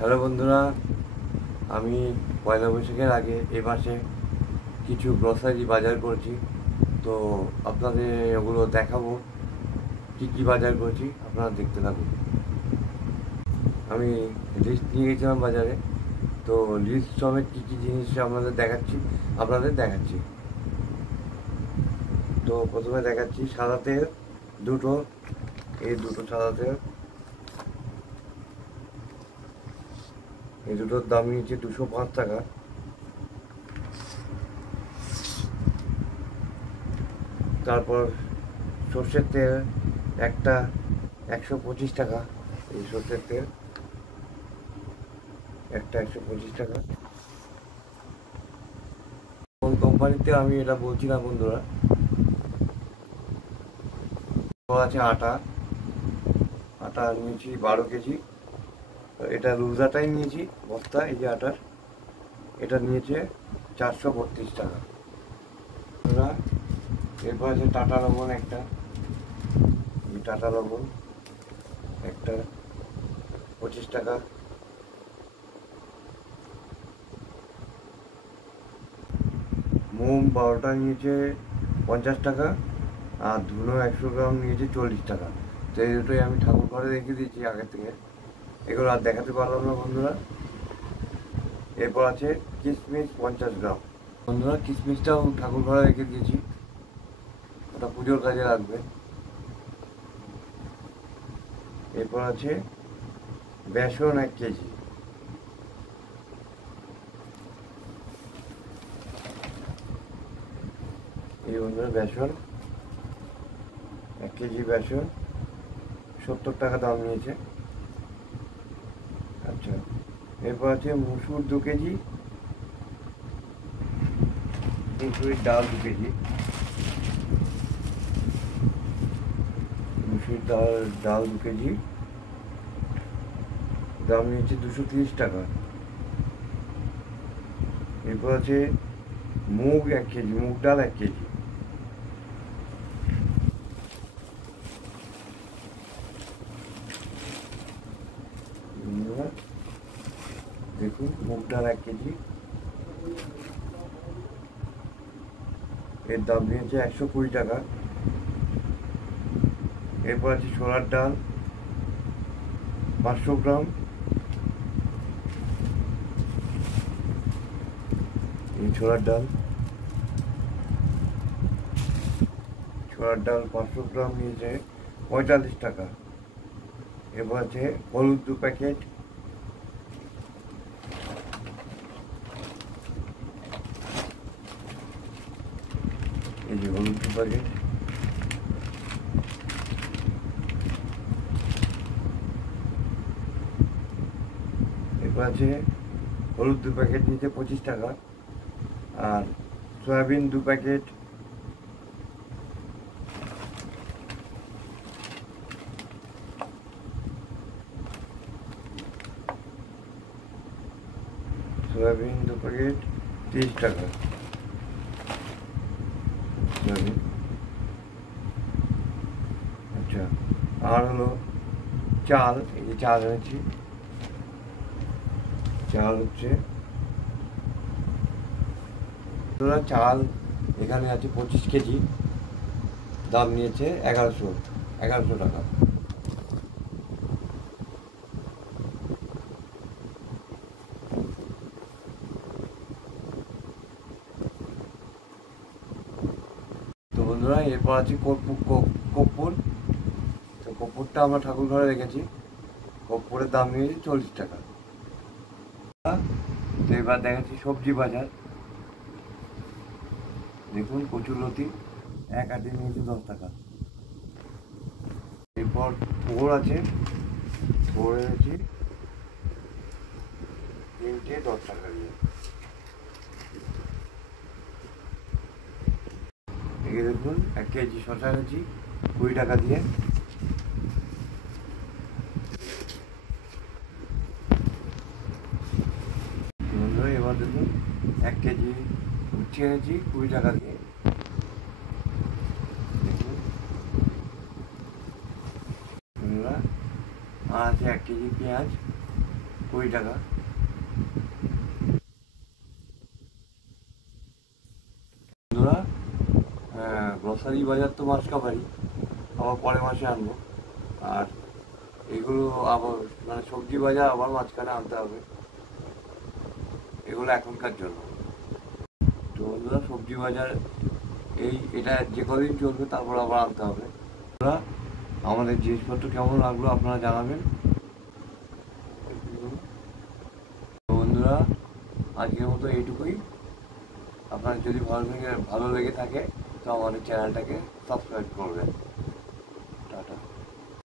Hello বন্ধুরা, আমি পয়লা বৈশাখের আগে এ মাসে কিছু গ্রসারি বাজার করেছি। তো আপনাদের ওগুলো দেখাবো কী কী বাজার করেছি, আপনারা দেখতে থাকুন। আমি লিস্ট নিয়ে গেছিলাম বাজারে, তো লিস্ট সমেত কী কী জিনিস আপনাদের দেখাচ্ছি। তো প্রথমে দেখাচ্ছি সাদা তেল দুটো, এই দুটো সাদা তেল, এই দুটোর দাম নিয়েছে 205 টাকা। তারপর সর্ষের তেল একটা 125 টাকা, এই সর্ষের তেল একটা 125 টাকা। কোন কোম্পানিতে আমি এটা বলছি না বন্ধুরা। আছে আটা, আটা নিয়েছি 12 কেজি। এটা রোজাটাই নিয়েছি বস্তা, এই যে আটার, এটা নিয়েছে 432 টাকা। এরপর আছে টাটা লবণ একটা, এই টাটা লবণ একটা 25 টাকা। মোম 12টা নিয়েছে 50 টাকা, আর ধুনো 100 গ্রাম নিয়েছে 40 টাকা। তো এই দুটোই আমি ঠাকুর ঘরে রেখে দিয়েছি আগে থেকে, এগুলো আর দেখাতে পারলাম না বন্ধুরা। এরপর আছে কিশমিশ 50 গ্রাম। বন্ধুরা, কিশমিশটাও ঠাকুর ঘরে রেখে দিয়েছি, ওটা পুজোর কাজে লাগবে। এরপর আছে বেসন 1 কেজি। এই বন্ধুরা বেসন 1 কেজি, বেসন 70 টাকা দাম নিয়েছে। আচ্ছা, এরপর আছে মুসুর 2 কেজি, মুসুরির ডাল 2 কেজি, মুসুরির ডাল 2 কেজি, দাম নিয়েছে 230 টাকা। এরপর আছে মুগ 1 কেজি, মুগ ডাল 1 কেজি, দেখুন মুগ ডাল 1 কেজি, এর দাম নিয়েছে 120 টাকা। এরপর আছে ছোলার ডাল 500 গ্রাম, এই ছোলার ডাল 500 গ্রাম নিয়েছে 45 টাকা। এরপর আছে হলুদ 2 প্যাকেট, এই যে হলুদ 2 প্যাকেট। এরপর আছে হলুদ 2 প্যাকেট নিচে 25 টাকা, আর সয়াবিন 2 প্যাকেট, সয়াবিন 2 প্যাকেট 30 টাকা। সয়াবিন, আচ্ছা, আর হলো চাল, এই যে চাল এনেছি, চাল হচ্ছে চাল এখানে আছে 25 কেজি, দাম নিয়েছে 1100 টাকা। তো বন্ধুরা, এরপর আছে কর্পূর। তো কর্পূরটা আমরা ঠাকুর ঘরে রেখেছি, কর্পূরের দাম নিয়েছি 40 টাকা। তো এবার দেখাচ্ছি সবজি বাজার। দেখুন কচুরলতি 1 আটি নিয়েছে 10 টাকা। এরপর থোড় আছে, থোড় এনেছি 3টে 10 টাকা দিয়ে। একে দেখুন 1 কেজি শসা এনেছি 20 টাকা দিয়ে। বন্ধুরা, এবার দেখুন 1 কেজি উচ্ছে এনেছি 20 টাকা দিয়ে। দেখুন বন্ধুরা, আর আছে 1 কেজি পেঁয়াজ 20 টাকা। বন্ধুরা, গ্রসারি বাজার তো মাস কাবারি, আবার পরের মাসে আনবো। আর এগুলো আবার মানে সবজি বাজার আবার মাঝখানে আনতে হবে, এগুলো এখনকার জন্য। তো বন্ধুরা, সবজি বাজার এটা যে কদিন চলবে, তারপর আবার আনতে হবে। বন্ধুরা, আমাদের জিনিসপত্র কেমন লাগলো আপনারা জানাবেন। তো বন্ধুরা, আজকের মতো এইটুকুই। আপনার যদি ভালো লেগে থাকে তো আমাদের চ্যানেলটাকে সাবস্ক্রাইব করবেন।